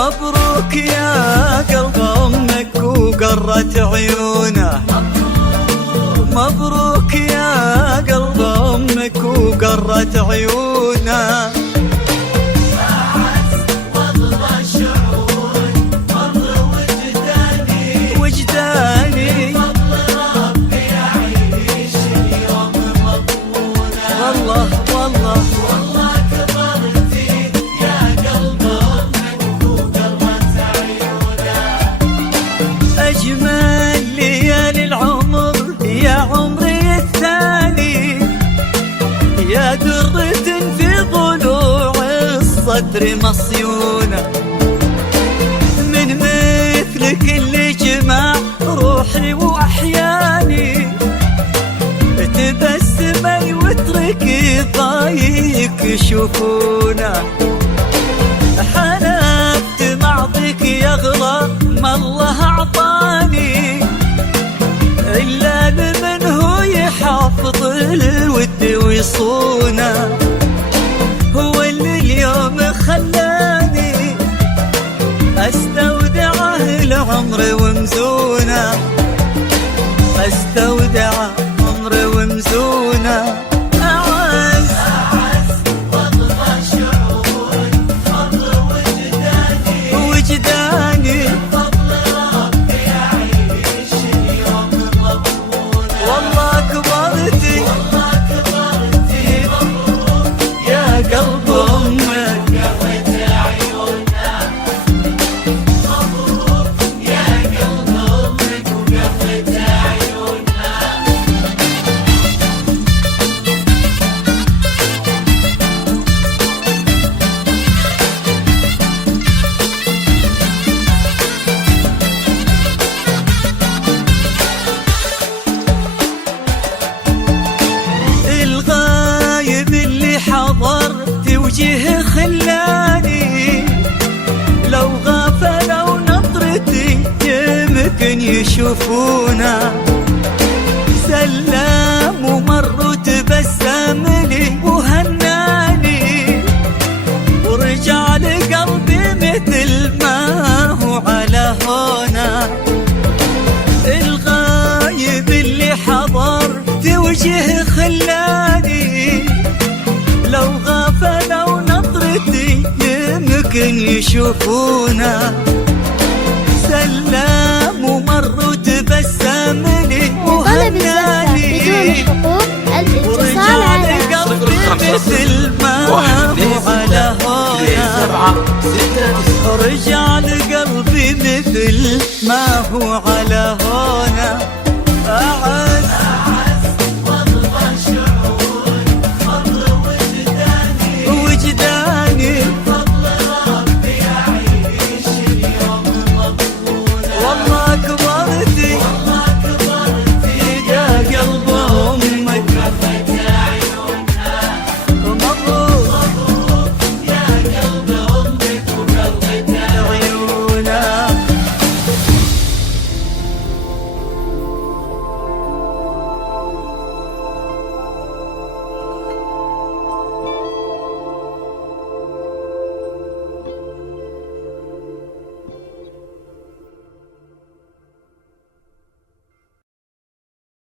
مبروك يا قلب أمك وقرت عيونه، مبروك يا قلب أمك وقرت عيونه. وجداني والله والله والله كبرتي يا قلب أمك وقرت عيونه. أجمل ليالي العمر يا عمري الثاني، يا درة في ضلوع الصدر مصيونة، من مثلك اللي جمع روحي وأحياني، تبسمي واتركي ضايق يشوفونا. حلفت معطيك يغلى ما الله أعطاني، إلا لمن هو يحافظ الود ويصونه، هو اللي اليوم خلاني أستودعه العمر ومزونه، أستودعه عمر ومزونه. أعز والله شعور فضل وجداني فضل ربي يعيش اليوم مضمونه. والله كبرتي والله كبرتي مبروك يا قلب أمك قرت عيوننا. مبروك يا قلب أمك وقرت عيوننا. الغايب اللي حضر توجيه خلاني، لو غافلوا نظرتي يمكن يشوفونا، سلام ومر وتبسم لي وهناني، ورجع لقلبي مثل ما هو على هونا. الغايب اللي حضر توجيه خلاني، لو غافلوا نظرتي يمكن يشوفونا، سلام ومر وتبسم لي طلب الزفة وهناني، بدون حقوق الاتصال ورجع على لقلبي مثل ما هو على هونا، رجع لقلبي مثل ما هو على هونا. أعز